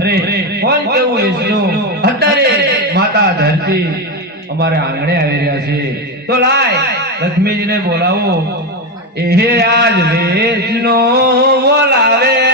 અરે કોણ કેવું વિષ્ણુ? અત્યારે માતા ધરતી. અમારે આંગણે આવી રહ્યા છે. તો લાય લક્ષ્મીજીને બોલાવો. એ આજ વિષ્ણુ બોલાવે.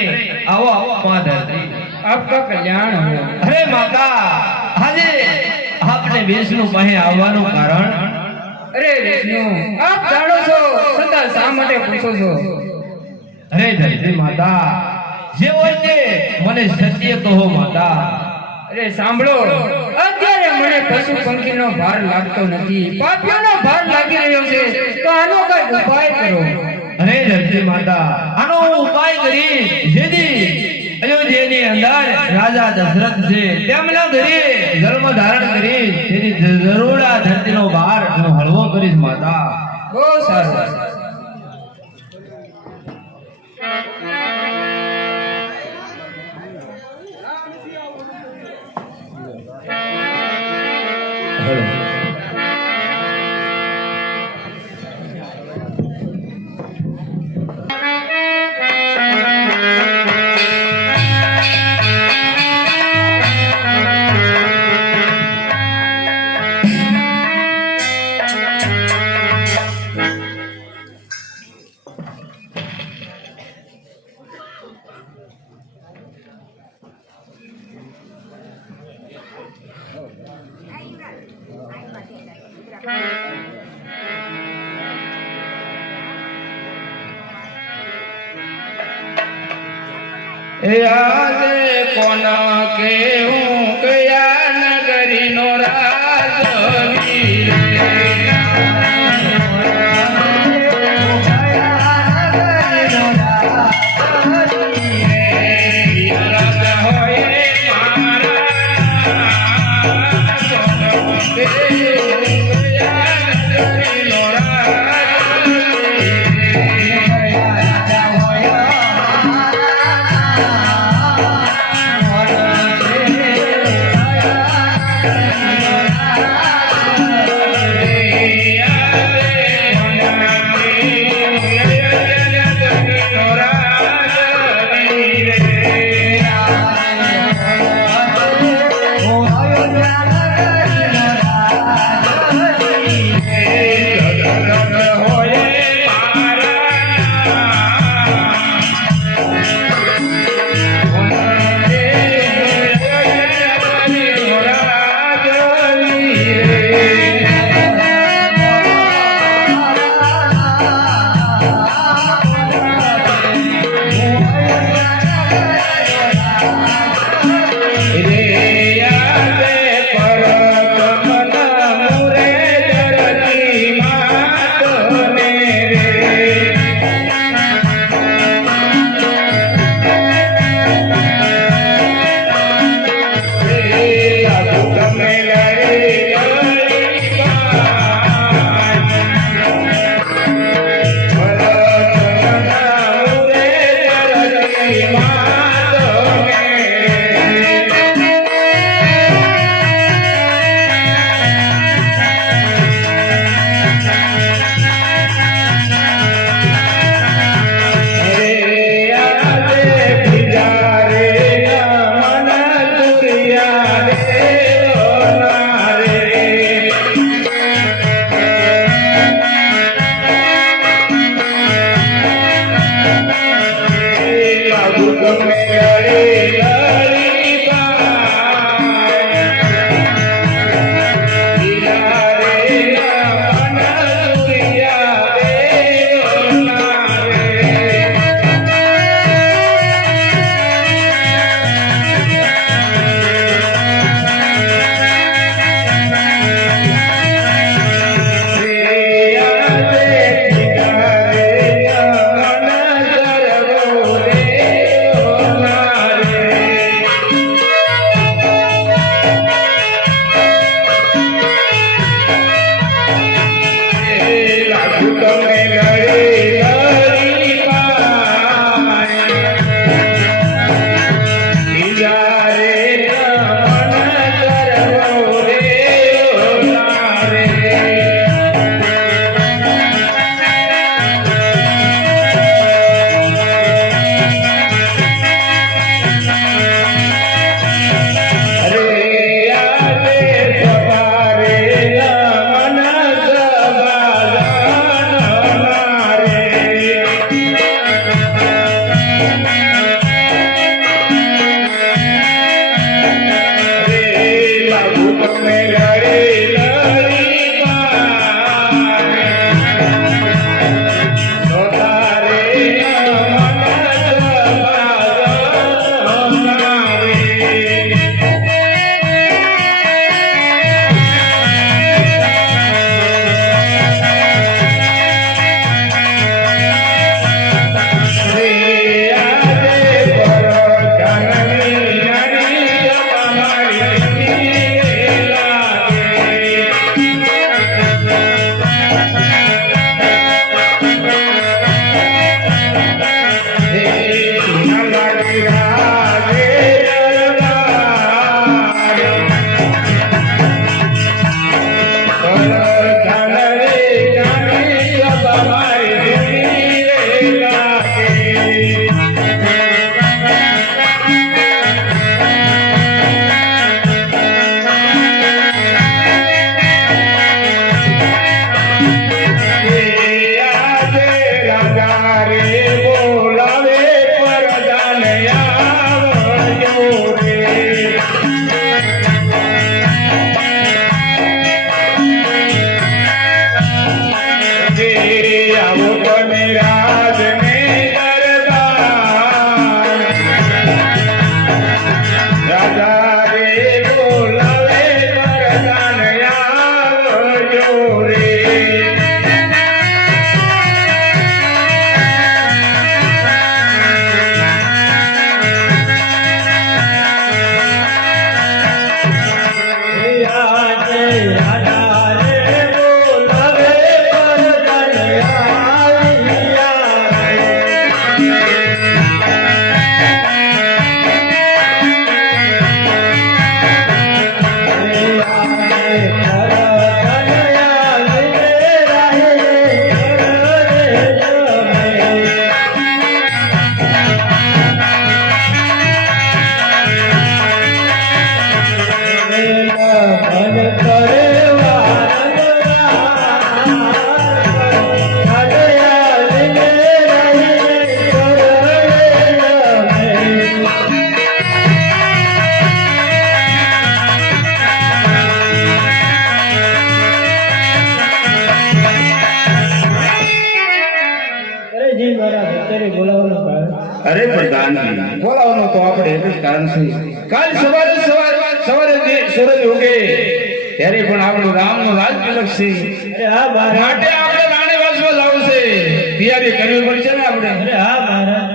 અરે आओ आओ ધરતી આપકા કલ્યાણ હો. અરે માતા આજે આપને વિષ્ણુ પાસે આવવાનું કારણ? અરે વિષ્ણુ આપ જાણો છો છતાં શા માટે પૂછો છો? અરે ધરતી માતા જે હોય તે મને સત્ય કહો માતા. અરે સાંભળો અત્યારે મને પશુ પંખીનો ભાર લાગતો નથી. પાપીઓનો ભાર લાગી રહ્યો છે તો આનો કઈ ઉપાય કરો? અરે ધરતી માતા. આનો ઉપાય કરી જેથી અયોધ્યાની અંદર રાજા દશરથ છે, તેમના ઘરે ધર્મ ધારણ કરી જરૂર આ ધરતીનો ભાર હળવો કરીશ માતા. બહુ સારું. આજે કોના કેવું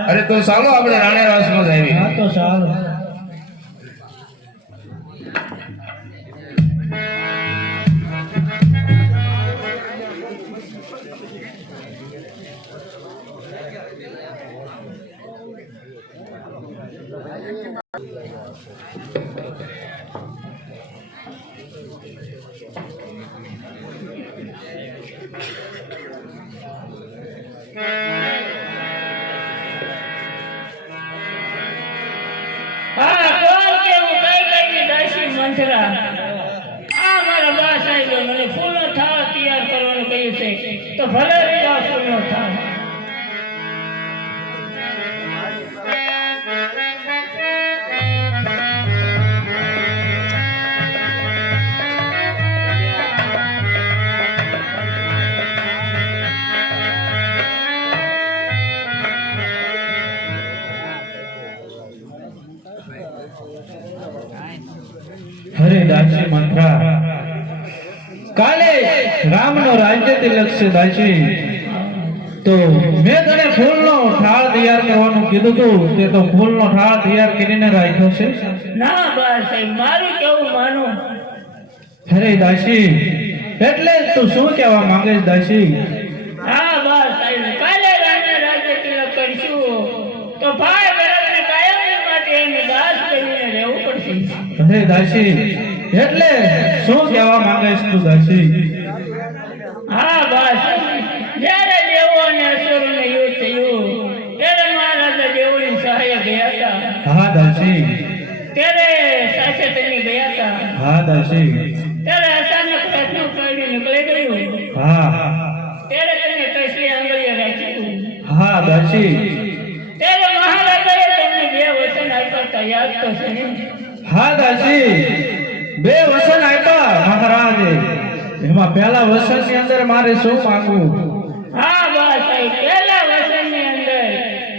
અરે તો ચાલો આપણે રાણીવાસમાં જઈએ હા તો સારું મંથરા આ મારા બા સાહેબે, મને ફૂલનો થાળ તૈયાર કરવાનું છે. તો ભલે ફૂલનો થાળ દાસી મંત્રા કાલે રામનો રાજ્ય તિલક છે દાસી. તો મેં તને ફૂલનો ઠાળ તૈયાર કરવાનું કીધું તું. તે તો ફૂલનો ઠાળ તૈયાર કરીને રાખ્યો છે. ના બા મારું કેવું માનું? અરે દાસી એટલે તું શું કહેવા માંગે છે દાસી? હા બા કાલે રામનો રાજ્ય તિલક કરશું. તો ભાઈ બરાબર કાયમ માટે એને દાસ કરીને રહેવું પડશે. અરે દાસી એટલે શું કહેવા માંગે છે તું દર્શી હા બસ. જ્યારે દેવો અને ને યુદ્ધ થયું ત્યારે મહારાજા દેવોની સહાય ગયા હતા. હા દર્શી ત્યારે સાચે તેની ગયા હતા. હા દર્શી ત્યારે અચાનક પ્રશ્ન પડી નીકળી ગયું હા. ત્યારે તેને કસલી આંગળીએ રાખ્યું. હા દર્શી ત્યારે મહારાજાએ તેમને બે વચન આપ્યા હતા. યાદ તો છે હા દાસી. બે વસન આપ્યા મહારાજે. એમાં પહેલા વસનની અંદર મારે શું માંગવું? હા બસ પહેલા વસનની અંદર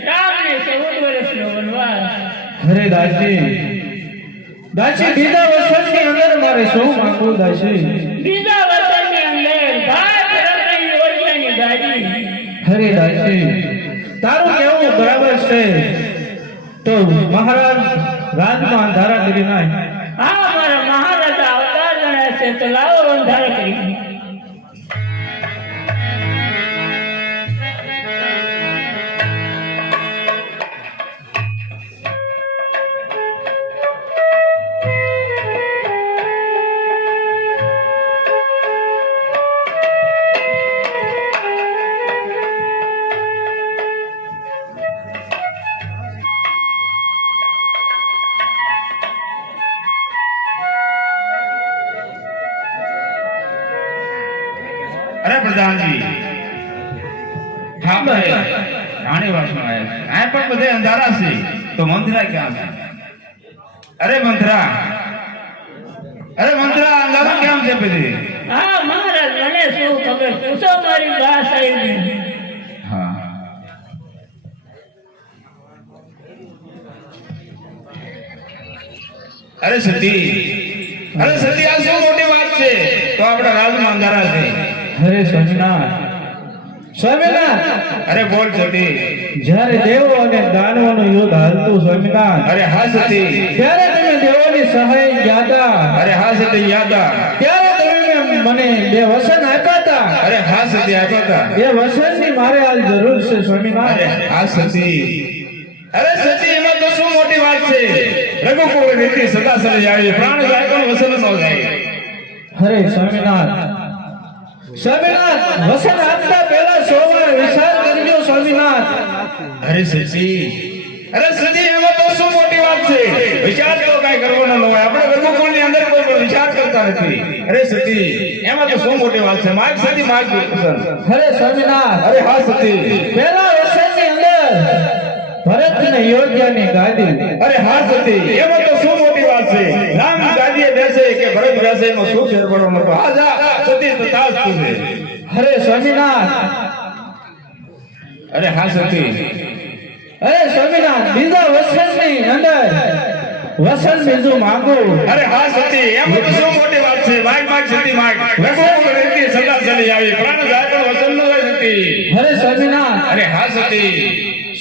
રામને ચૌદ વર્ષનો વનવાસ. હરે દાસી દાસી બીજા વસનની અંદર મારે શું માંગવું દાસી? બીજા વચનની અંદર ભારત રત્ન યોજનાની દાદી હરે દાસી તારું કેવું બરાબર છે. તો મહારાજ રાજમાં ધારા કરી નાખ હા મારા મહારાજા અવતાર ગણ્યા છે તો મંત્રા ક્યાં છે અરે મંત્રા. અરે મંત્રા અંધારા કેમ છે પછી હા મહારાજ મને શું ખબર? પૂછો મારી બા સાહેબને હા. અરે સતી અરે સતી આ શું મોટી વાત છે? તો આપણા રાજમાં અંધારા છે. અરે સ્વામિનાથ સ્વામિનાથ અરે બોલ સતી જ્યારે દેવો અને દાનવોનું યુદ્ધ હાલતું સ્વામિનાથ અરે હા સતી. ત્યારે તમે દેવોની સહાય યાદા. અરે હા સતી યાદ. ત્યારે તમે મને બે વસન આપ્યા હતા. અરે હા સતી આપ્યા હતા. એ વસનની મારે આજ જરૂર છે અરે હા સતી. અરે સતી એમાં તો શું મોટી વાત છે? રઘુકુળ રીતિ સદા સરે જાય પ્રાણ જાય પણ વસન ન જાય. હરે સ્વામિનાથ સ્વામિનાથ વસન આપતા પહેલા સો વિચાર કરજો સ્વામિનાથ. અરે સતી અરે સતી એમાં તો શું મોટી વાત છે? વિચાર તો કઈ કરવાનો ન હોય. આપણે રઘુકુળની અંદર કોઈ પણ વિચાર કરતા નથી. અરે સતી એમાં તો શું મોટી વાત છે? માગ સતી માગ પસંદ હરે અરે હા સતી પહેલા અંદર ભરત ને યોગ્યની ગાદી. અરે હા સતી એમાં તો શું મોટી વાત છે રામ ગાદીએ બેસે કે ભરત બેસે એમાં શું ફેર પડવાનો હતો હા જા સતી તો તાજ તું છે હરે અરે હા સતી. અરે સ્વામિનાથ બીજા વસનની અંદર વસન બીજું માંગુ. અરે હા સતી એમાં તો શું મોટી વાત છે? માગ માગ સતી માગ. રઘુકુળ રીતિ સદા ચલી આવી. પ્રાણ જાય પણ વસન ન હોય સતી અરે સ્વામિનાથ અરે હા સતી.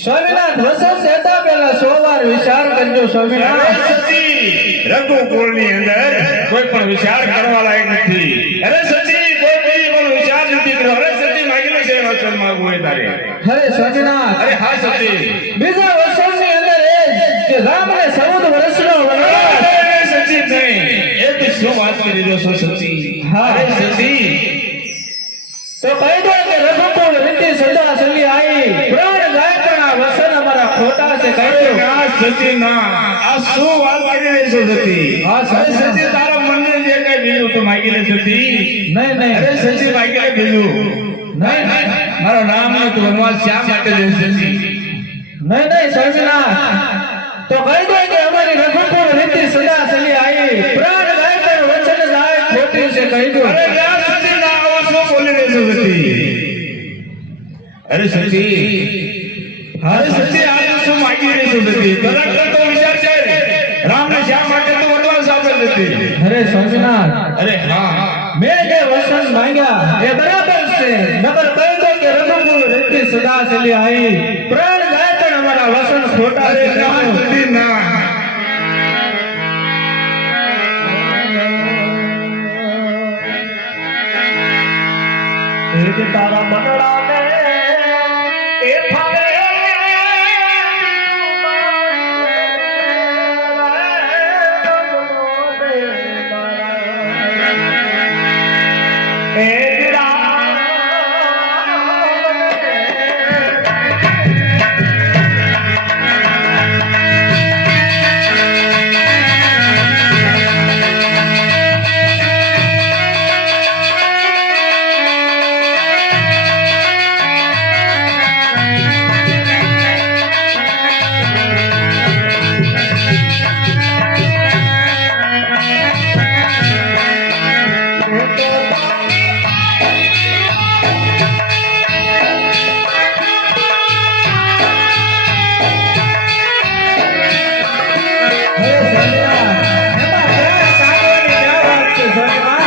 સ્વામિનાથ વસન સેતા પહેલા સો વિચાર કરજો અરે સ્વામિનાથ સતી. રઘુકુળની અંદર કોઈ પણ વિચાર કરવા લાયક નથી. અરે સતી કોઈ પણ વિચાર નથી કર્યો. અરે સતી માગી છે વસન માંગવું હોય તારે. અરે સ્વામિનાથ અરે હા સતી. બીજા વસનની અંદર એ કે રામને ચૌદ વર્ષનો વનવાસ. અરે નહીં. એ તો શું વાત કરી રહ્યો છો સતી. હા. અરે તો કહી દો કે રઘુકુળ રીતિ સદા ચલી આવી પ્રાણ જાય પણ વસન અમારા ખોટા છે કહી દો ના સતી ના. આ શું વાત કરી રહી છે સતી? હા, સતી. તારા મનને જે કઈ બીજું તો માગી લે સતી. નહીં નહીં. અરે સતી માગી લે બીજું. નહીં નહીં. મારો નામ નો તું વનવાસ શા માટે દે સતી? નહીં નહીં સ્વામિનાથ તો કહી દો કે અમારી રઘુપુર રીતિ સદા સલી આવી પ્રાણ ગાય કર વચન જાય ખોટી છે કહી દો. અરે યાર સતી ના આવો શું બોલી રહી છે સતી? અરે સતી અરે સતી આ શું માગી સતી તરત તો વિચાર છે. રામને શા માટે તું આપે સતી અરે સ્વામિનાથ અરે હા. મેં જે માંગ્યા એ બરાબર છે. કહી દો કે રઘુકુળ રીતિ સદા ચલી આવી. પ્રાણ જાય અમારા વચન ખોટા છે. ના. એક તારા